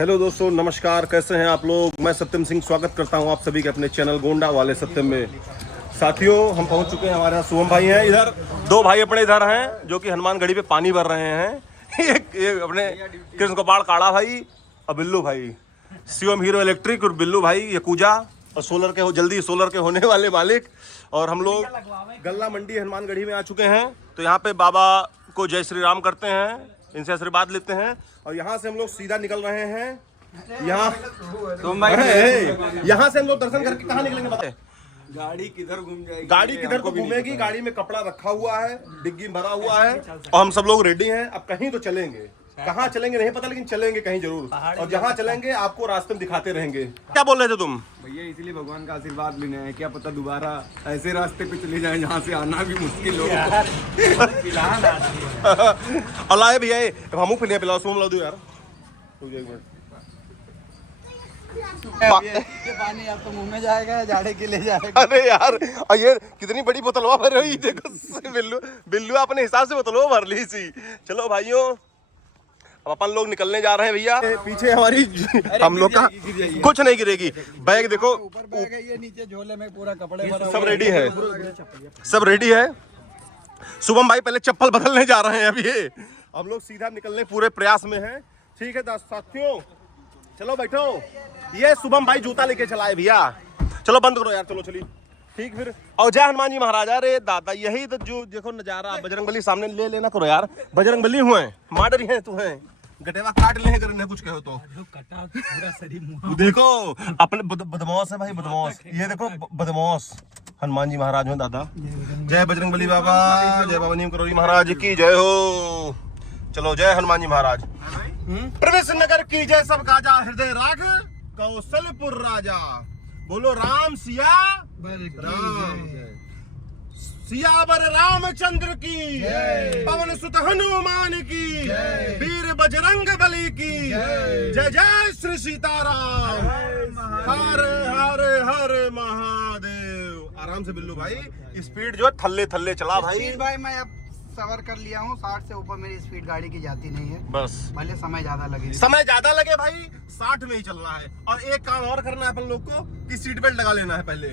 Hello दोस्तों, नमस्कार। कैसे हैं आप लोग? मैं सत्यम सिंह स्वागत करता हूं आप सभी के अपने चैनल गोंडा वाले सत्यम में। साथियों, हम पहुंच चुके हैं। हमारे यहाँ शुभम भाई हैं। इधर दो भाई अपने इधर हैं जो कि हनुमानगढ़ी पे पानी भर रहे हैं। एक अपने कृष्ण गोपाल काड़ा भाई और बिल्लू भाई, शिवम हीरो इलेक्ट्रिक और बिल्लू भाई यकूजा और सोलर के जल्दी सोलर के होने वाले मालिक। और हम लोग गल्ला मंडी हनुमानगढ़ी में आ चुके हैं। तो यहाँ पे बाबा को जय श्री राम करते हैं, इनसे आशीर्वाद लेते हैं और यहाँ से हम लोग सीधा निकल रहे हैं। यहाँ से हम लोग दर्शन करके कहाँ निकलेंगे बताए? गाड़ी किधर घूम जाएगी? गाड़ी किधर को घूमेगी? गाड़ी में कपड़ा रखा हुआ है, डिग्गी में भरा हुआ है और हम सब लोग रेडी हैं। अब कहीं तो चलेंगे, कहाँ चलेंगे नहीं पता, लेकिन चलेंगे कहीं जरूर। और जहाँ चलेंगे आपको रास्ते में दिखाते रहेंगे। क्या बोल रहे थे तुम? भैया इसलिए भगवान का आशीर्वाद लेने हैं, क्या पता दोबारा ऐसे रास्ते पे चले जाए जहाँ से आना भी मुश्किल हो। और लाए भैया हमू पिले पिलाओ, सुन लो दो यार। ये पानी अब तो मुंह में जाएगा, जाड़े के ले जाएगा। अरे यार, और ये कितनी बड़ी बोतलवा भर रही देखो। बिल्लू अपने हिसाब से बोतलवा भर ली सी। चलो भाइयों, अब अपन लोग निकलने जा रहे हैं भैया। पीछे हमारी हम लोग का कुछ नहीं गिरेगी। बैग देखो, ऊपर बैग है, ये नीचे झोले में पूरा कपड़े सब रेडी है, सब रेडी है। शुभम भाई पहले चप्पल बदलने जा रहे हैं अभी। हम लोग सीधा निकलने पूरे प्रयास में हैं। ठीक है साथियों, चलो बैठो। ये शुभम भाई जूता लेके चला है भैया। चलो बंद करो यार, चलो चलिए। ठीक फिर। और जय हनुमान जी महाराज। अरे दादा, यही तो जो देखो नजारा। बजरंगबली सामने ले लेना करो यार, बजरंगबली हुए माडर हैं तू है। गटेवा काट ले करने कुछ कहो तो कटा पूरा शरीर मुंह। देखो अपने बदमाश है भाई, बदमाश। ये देखो बदमाश हनुमान जी महाराज हो दादा। जय बजरंगबली बाबा, जय बाबा नीम करोड़ी महाराज की जय हो। चलो जय हनुमान जी महाराज। प्रवेश नगर की जय सब काजा, हृदय राग कौशलपुर राजा। बोलो राम सिया राम, सियावर रामचंद्र की, पवन सुत हनुमान की, वीर बजरंग बली की जय जय श्री सीताराम। हर हर हर महादेव। आराम से बिल्लू भाई, स्पीड जो है थल्ले थल्ले चला भाई। भाई मैं अब सवर कर लिया हूँ, 60 से ऊपर मेरी स्पीड गाड़ी की जाती नहीं है। बस भले समय ज्यादा लगे, समय ज्यादा लगे भाई, 60 में ही चलना है। और एक काम और करना है अपन लोग को कि सीट बेल्ट लगा लेना है पहले।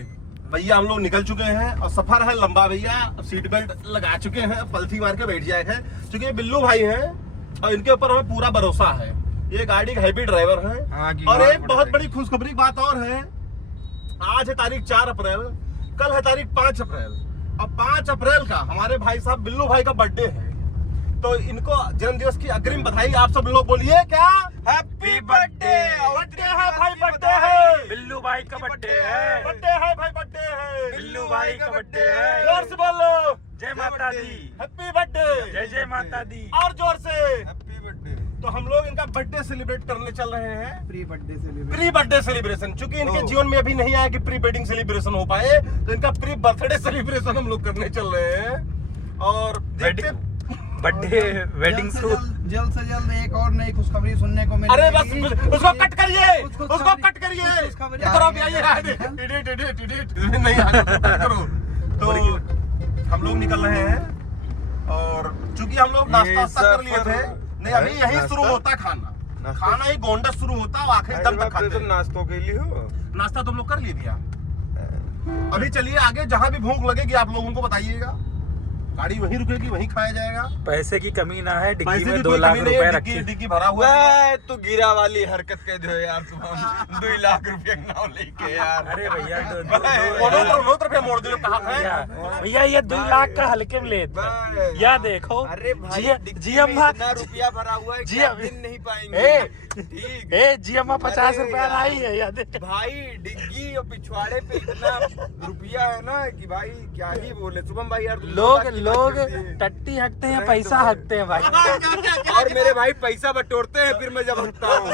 भैया हम लोग निकल चुके हैं और सफर है लंबा भैया। सीट बेल्ट लगा चुके हैं, पलथी मार के बैठ जाएगा। क्योंकि ये बिल्लू भाई हैं और इनके ऊपर हमें पूरा भरोसा है। ये गाड़ी के हैवी ड्राइवर हैं। और एक बहुत बड़ी खुशखबरी बात और है, आज है तारीख 4 अप्रैल, कल है तारीख 5 अप्रैल। अब 5 अप्रैल का हमारे भाई साहब बिल्लू भाई का बर्थडे है। तो इनको जन्मदिवस की अग्रिम बधाई आप सब लोग बोलिए। क्या हैप्पी बर्थडे। बर्थडे है भाई, बर्थडे है बिल्लू भाई का बर्थडे है, बर्थडे है भाई, बर्थडे है बिल्लू भाई का बर्थडे है। जोर से बोलो जय माता दी, हैप्पी बर्थडे। जय जय माता दी। और जोर से हैप्पी बर्थडे। तो हम लोग इनका बर्थडे सेलिब्रेट करने चल रहे हैं। Pre birthday celebration, pre birthday celebration. चूंकि इनके जीवन में अभी नहीं आया कि प्री वेडिंग सेलिब्रेशन हो पाए, तो इनका प्री बर्थडे सेलिब्रेशन हम लोग करने चल रहे हैं। और बर्थडे वेडिंग शूट जल्द से जल्द एक और नई खुशखबरी सुनने को मिलेगी। अरे बस उसको कट करिए, उसको कट करिए। खुशखबरी करो भैया, ये नहीं करो। तो हम लोग निकल रहे हैं और चूंकि हम लोग नाश्ता कर लिए थे। नहीं, अभी यही शुरू होता खाना। खाना ही गोंडा शुरू होता है, आखिरी दम तक खाते हैं। नाश्तों के लिए हो, नाश्ता तुम लोग कर लिए भैया? अभी चलिए आगे, जहाँ भी भूख लगेगी आप लोगों को बताइएगा। गाड़ी वहीं रुकेगी, वहीं खाया जाएगा। पैसे की कमी ना है, डिग्गी पैसे में की 2 कोई लाख कमी नहीं रुपए है, रखे। डिग्गी भरा हुआ है। तो गिरा वाली हरकत कह दो यार तुम। 2 लाख रुपए नाव लेके यार। अरे भैया मोड़ दो कहा भैया ये 2 लाख का हल्के में लेते हैं। या देखो, अरे भाई जी अम्मा, इतना रुपया भरा हुआ है जी कि आप गिन नहीं पाएंगे। ठीक जी अम्मा 50 रुपया आई है। या देख भाई, डिग्गी और पिछवाड़े पे इतना रुपया है ना कि भाई क्या ही बोले। शुभम भाई यार, लोग टट्टी हकते हैं, पैसा हकते हैं भाई। और मेरे भाई पैसा बटोरते हैं, फिर मैं जब हकता हूँ।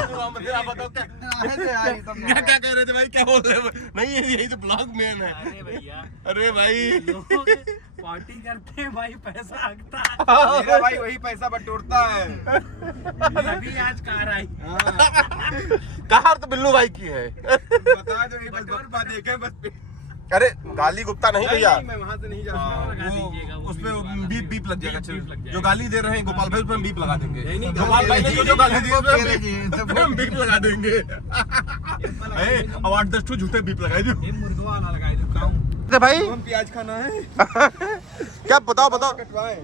क्या कह रहे थे भाई, क्या बोल रहे हो? नहीं, यही तो ब्लॉग मैन है। अरे भैया, अरे भाई लोग पार्टी करते हैं भाई, पैसा हकता है। मेरा भाई वही पैसा बटोरता है। अभी आज कार आई। कार तो बिल्लू भाई की है। बता दो, बस देखे बस। अरे गाली गुप्ता नहीं भैया, मैं वहाँ से नहीं जा हाँ, सकता। वो उस पे बीप लग जाएगा। चलो, जो गाली दे रहे हैं गोपाल भाई उस पे हम बीप लगा देंगे। नहीं, गोपाल भाई ने जो गाली दी है उस पे हम बीप लगा देंगे। अब 8-10 ठो झूठे बीप लगाए दो मुर्गवा ना लगाई देता हूँ भाई। हम प्याज खाना है क्या बताओ कटवाएं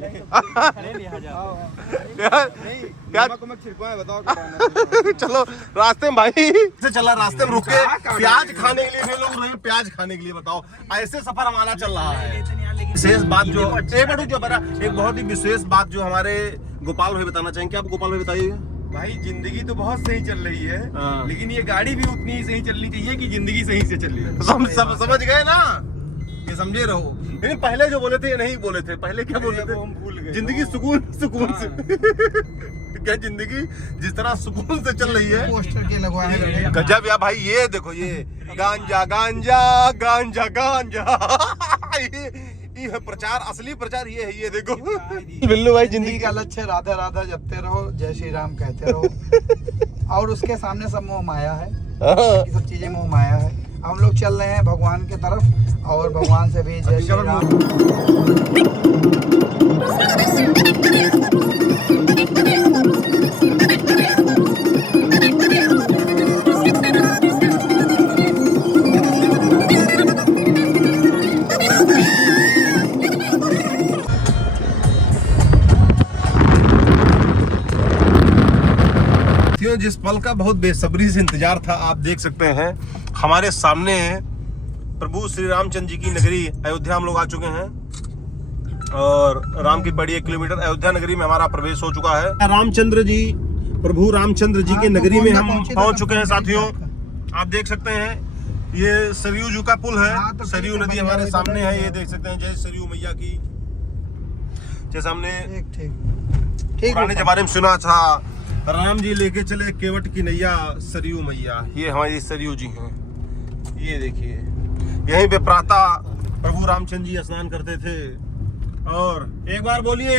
यार, नहीं नमक वमक छिड़कवाएं बताओ कटवाना चलो रास्ते में भाई से चला, रास्ते में रुक के प्याज खाने के लिए भी लोग रहे, प्याज खाने के लिए बताओ, ऐसे सफर हमारा चल रहा है। विशेष बात जो एक बहुत ही विशेष बात जो हमारे गोपाल भाई बताना चाहेंगे, आप गोपाल भाई बताइए। भाई जिंदगी तो बहुत सही चल रही है, हाँ। लेकिन ये गाड़ी भी उतनी ही सही चलनी चाहिए कि जिंदगी सही से चल रही है। समझ गए ना, ये समझे रहो। लेकिन पहले जो बोले थे ये नहीं बोले थे, पहले क्या बोले थे, वो हम भूल गए। जिंदगी सुकून से क्या जिंदगी जिस तरह सुकून से चल रही है, पोस्टर के लगवाए गजब या भाई। ये देखो ये गांजा गांजा गांजा गांजा ये है प्रचार, असली प्रचार ये है। ये देखो बिल्लू भाई, जिंदगी का लक्ष्य राधा राधा जपते रहो, जय श्री राम कहते रहो और उसके सामने सब मोह माया है, ये सब चीजें मोह माया है। हम लोग चल रहे हैं भगवान के तरफ और भगवान से भी जय श्री राम। जिस पल का बहुत बेसब्री से इंतजार था, आप देख सकते हैं हमारे सामने प्रभु श्री रामचंद्र जी की नगरी अयोध्या हम लोग आ चुके हैं और राम की पड़ी 1 किलोमीटर अयोध्या नगरी में हमारा प्रवेश हो चुका है। रामचंद्र जी, प्रभु रामचंद्र जी की नगरी में हम पहुंच चुके हैं साथियों। आप देख सकते हैं ये सरयू जू का पुल है, सरयू नदी हमारे सामने है, ये देख सकते हैं। जय सरयू मैया की। जैसे हमने ठीक पुराने जमाने में सुना था, राम जी लेके चले केवट की नैया सरयू मैया, ये हमारी सरयू जी हैं। ये देखिए यहीं पे प्रातः प्रभु रामचंद्र जी स्नान करते थे। और एक बार बोलिए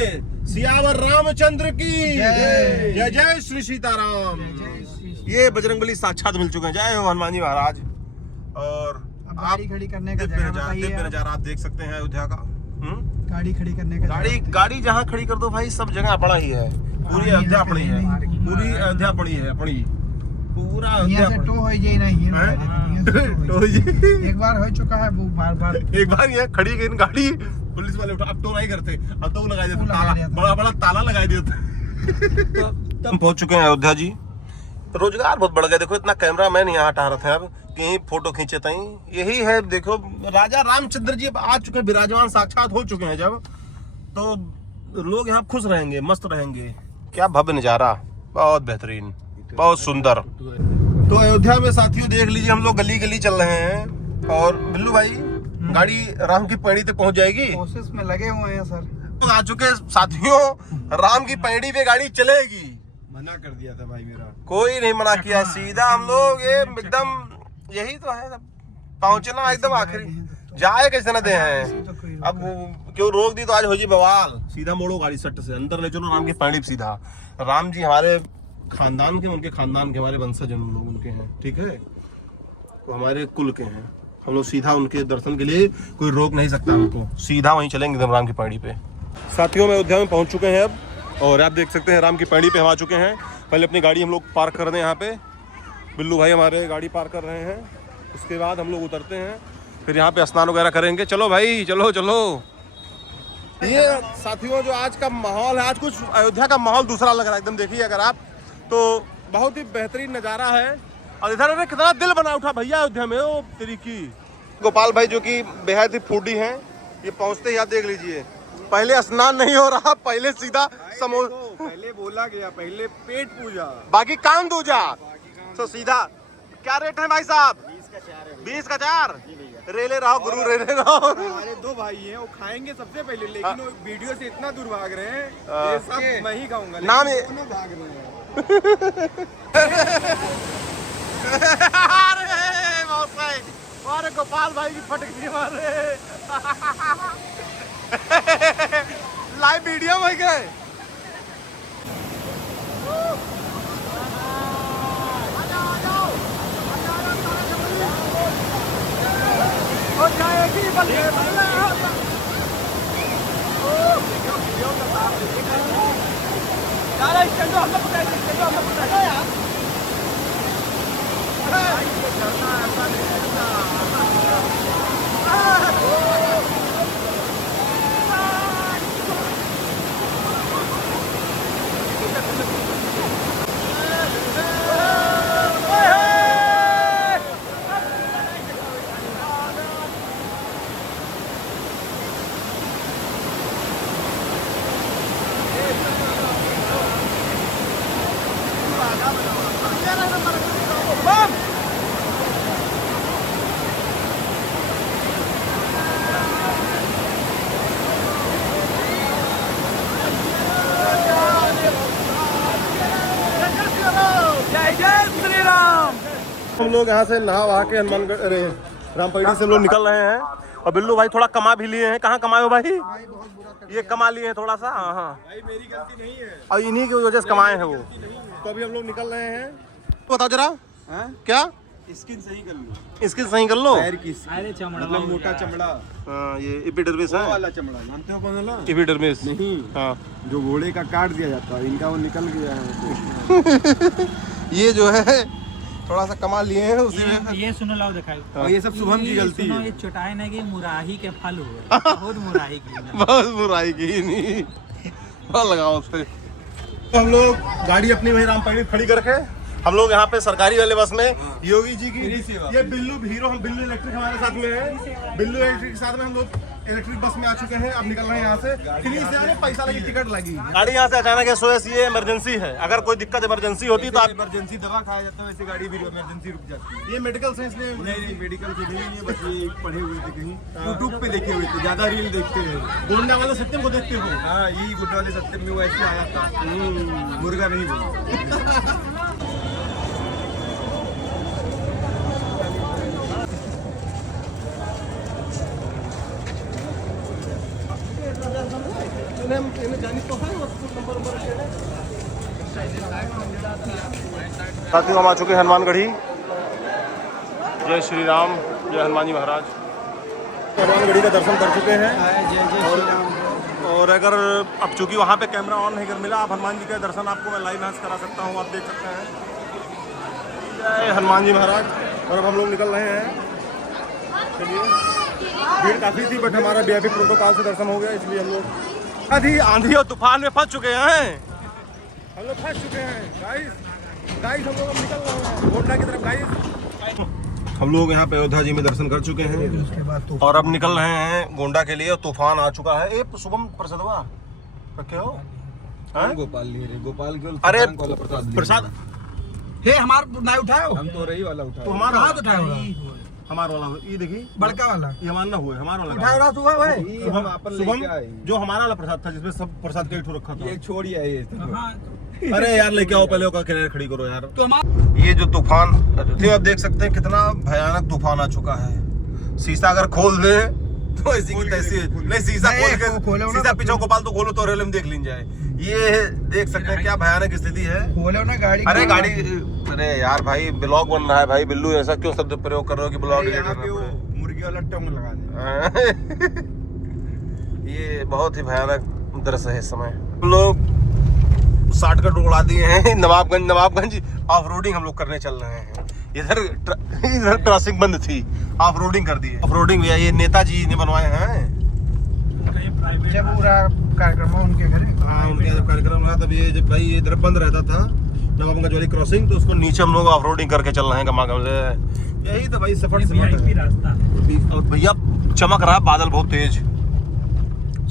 सियावर रामचंद्र की जय, जय श्री सीताराम। ये बजरंगबली साक्षात मिल चुके हैं, जय हो हनुमान जी महाराज। और आप गाड़ी खड़ी करने का जगह बताइए। दिव्य नजारा आप देख सकते हैं अयोध्या का। गाड़ी खड़ी करने का गाड़ी जहाँ खड़ी कर दो भाई, सब जगह अपना ही है, पूरी अयोध्या अपनी है, पूरी अयोध्या अपनी है, अपनी पूरा अयोध्या टो हो जाए नहीं तो ये एक बार हो चुका है वो बार एक बार ये खड़ी गई गाड़ी, पुलिस वाले उठा, अब तो नहीं करते, अब तो लगा देते ताला, बड़ा बड़ा ताला लगा देते। हम पहुंच चुके हैं अयोध्या जी। रोजगार बहुत बढ़ गया, देखो इतना कैमरामैन यहाँ हटा रहे थे, अब कहीं फोटो खींचे तई। यही है, देखो राजा रामचंद्र जी आ चुके हैं, विराजमान साक्षात हो चुके हैं जब, तो लोग यहाँ खुश रहेंगे, मस्त रहेंगे। क्या भव्य नजारा, बहुत बेहतरीन, बहुत सुंदर। तो अयोध्या में साथियों देख लीजिए हम लोग गली गली चल रहे हैं और बिल्लू भाई गाड़ी राम की पैड़ी तक पहुंच जाएगी। कोशिश में लगे हुए हैं सर। तो आ चुके साथियों, राम की पैड़ी पे गाड़ी चलेगी। मना कर दिया था भाई मेरा, कोई नहीं मना किया, सीधा हम लोग ये एकदम यही तो है, पहुंचना एकदम आखिरी, जाए कैसे न दे हैं। अब क्यों रोक दी तो आज हो जी बवाल। सीधा मोड़ो गाड़ी सट से अंदर ले चलो, राम की पैड़ी सीधा। राम जी हमारे खानदान के, उनके खानदान के, हमारे वंशज हम लोग उनके हैं, ठीक है, तो हमारे कुल के हैं हम लोग। सीधा उनके दर्शन के लिए कोई रोक नहीं सकता हमको, सीधा वहीं चलेंगे एकदम राम की पैड़ी पे। साथियों में अयोध्या में पहुंच चुके हैं अब, और आप देख सकते हैं राम की पैड़ी पे हम आ चुके हैं। पहले अपनी गाड़ी हम लोग पार्क कर दें यहाँ पे, बिल्लू भाई हमारे गाड़ी पार्क कर रहे हैं। उसके बाद हम लोग उतरते हैं, फिर यहाँ पे स्नान वगैरह करेंगे। चलो भाई चलो चलो। ये साथियों जो आज का माहौल है, आज कुछ अयोध्या का माहौल दूसरा लग रहा है एकदम। देखिए अगर आप, तो बहुत ही बेहतरीन नज़ारा है। और इधर अरे कितना दिल बना उठा भैया अयोध्या में, ओ तरीकी। गोपाल भाई जो कि बेहद ही फूडी हैं, ये पहुँचते ही आप देख लीजिए, पहले स्नान नहीं हो रहा, पहले सीधा पहले बोला गया, पहले पेट पूजा, बाकी काम दूजा। तो सीधा क्या रेट है भाई साहब? 20 का 4। रेले रहो गुरु, रेले रहो। हमारे 2 भाई हैं, वो खाएंगे सबसे पहले, लेकिन वो वीडियो से इतना दूर भाग रहे हैं, ये सब मैं ही खाऊंगा। नाम ये दोनों भाग रहे हैं। अरे बहुत सही, अरे गोपाल भाई की फट गई हमारे लाइव वीडियो में गए। हो जाएगा। हम लोग यहाँ से नहा वहा के हनुमानगढ़ अरे रामपगड़ी से हम लोग निकल रहे हैं और बिल्लू भाई थोड़ा कमा भी लिए हैं। कहाँ कमाए हो भाई? ये कमा लिए हैं थोड़ा सा। हाँ हाँ भाई मेरी गलती नहीं है। और इन्हीं की वजह से कमाए हैं वो। तो अभी हम लोग निकल रहे हैं। बताओ जरा क्या स्किन सही कर लो, इसकी सही कर लो। पैर की मतलब मोटा चमड़ा, हाँ ये एपिडर्मिस वो है। वाला चमड़ा जानते हो कौन वाला? एपिडर्मिस नहीं, हाँ जो घोड़े का काट दिया जाता है, इनका वो निकल गया है। ये जो है थोड़ा सा कमा लिए हैं उसी में। ये सुनो लाओ दिखाई। और ये सब शुभम की गलती सुनो, है। ये चुटाई नहीं की मुराही के फल हुए, बहुत मुराही की। बस बुराई की नहीं लगाओ उस पे। तो हम लोग गाड़ी अपनी वही रामपगड़ी खड़ी करके हम लोग यहाँ पे सरकारी वाले बस में योगी जी की ये बिल्लू हीरो, हम बिल्लू इलेक्ट्रिक हमारे साथ में है। बिल्लू इलेक्ट्रिक के साथ में हम लोग इलेक्ट्रिक बस में आ चुके हैं। अब निकल रहे हैं यहाँ से। फ्री से आने, पैसा लगी, टिकट लगी। गाड़ी यहाँ से अचानक SOS, ये इमरजेंसी है। अगर कोई दिक्कत इमरजेंसी होती तो आप इमरजेंसी दवा खाया जाता है, वैसे गाड़ी भी इमरजेंसी रुक जाती है। ये मेडिकल से इसलिए नहीं मेडिकल से नहीं है, बस ये पढ़े हुए थे कहीं यूट्यूब पे देखे हुए थे, ज्यादा रील देखते हैं। गोंडा वाले सत्यम को देखते हो? हाँ यही गुड्डा वाले सत्यम में वो ऐसे आया था, मुर्गा नहीं बोला। साथियों हम आ चुके हैं हनुमानगढ़ी। जय श्री राम, जय हनुमान जी महाराज। हनुमानगढ़ी का दर्शन कर चुके हैं। जय जय श्री राम। और अगर अब चूंकि वहाँ पे कैमरा ऑन नहीं कर मिला, आप हनुमान जी का दर्शन आपको मैं लाइव करा सकता हूँ, आप देख सकते हैं। जय हनुमान जी महाराज। और अब हम लोग निकल रहे हैं। चलिए, भीड़ काफ़ी थी बट हमारा VIP प्रोटोकॉल से दर्शन हो गया, इसलिए हम लोग आंधी और तूफान में फंस चुके हैं। हम लोग फंस चुके हैं गाइस हम लोग अब निकल रहे हैं गोंडा की तरफ गाइस। हम लोग यहाँ पे अयोध्या जी में दर्शन कर चुके हैं उसके बाद और अब निकल रहे हैं गोंडा के लिए। तूफान आ चुका है। ए शुभम प्रसादवा रखे हो? गोपाल नहीं रहे, गोपाल केवल अरे प्रसाद प्रसाद हे हमारा ना उठाओ, हम तो रही वाला उठा। तो हमारा हाथ उठाओ, हमारा वाला ये देखिए बड़का वाला ये हमारा ना हुआ है, हमारा वाला उठाओ रहा सुबह भाई। हम अपन शुभम लेके आए। जो हमारा वाला प्रसाद था जिसमें सब प्रसाद का इठू रखा ये था। छोड़िए ये। अरे यार लेके आओ, पहले का किनारे खड़ी करो यार। तो हमारा ये जो तूफान देखिए, आप देख सकते हैं कितना भयानक तूफान आ चुका है। शीशा अगर खोल दे तो ऐसी की तैसी नहीं, शीशा खोल के खोलो ना, शीशा पीछे गोपाल तो खोलो तो रेल में देख लीन जाए। ये देख सकते हैं क्या भयानक स्थिति है। खोलो ना गाड़ी। अरे गाड़ी, अरे यार भाई ब्लॉग बन रहा है भाई। बिल्लू ऐसा क्यों शब्द प्रयोग कर रहे हो कि ब्लॉग यहाँ पे वो मुर्गी वाला टंग लगा दे। ये बहुत ही भयानक दृश्य है इस समय। हम लोग शॉर्टकट उड़ा दिए हैं। नवाबगंज ऑफ रोडिंग हम लोग करने चल रहे हैं। इधर क्रॉसिंग बंद थी, ऑफ रोडिंग कर दी है। ऑफ रोडिंग भैया ये नेताजी ने बनवाए हैं। जब पूरा कार्यक्रम है उनके घर। हाँ उनके जब कार्यक्रम रहा तब ये जब भाई ये इधर बंद रहता था नवाबगंज वाली क्रॉसिंग, तो उसको नीचे हम लोग ऑफ रोडिंग करके चल रहे हैं गमागम से। यही तो भाई सफर रास्ता। और भैया चमक रहा है, बादल बहुत तेज।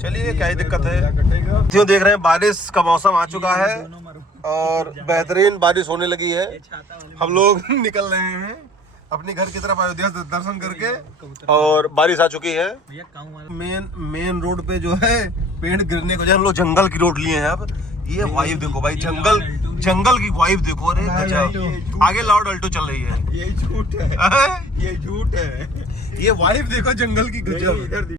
चलिए क्या ही दिक्कत है। क्यों देख रहे हैं बारिश का मौसम आ चुका है और बेहतरीन बारिश होने लगी है। हम लोग निकल रहे हैं अपने घर की तरफ अयोध्या से दर्शन करके और बारिश आ चुकी है। मेन रोड पे जो है पेड़ गिरने को, हम लोग जंगल की रोड लिए हैं। अब ये वाइब देखो भाई, जंगल की वाइब देखो। अरे गजब, आगे लाउड अल्टो चल रही है। ये झूठ है, ये झूठ है। ये वाइब देखो जंगल की गजब। इधर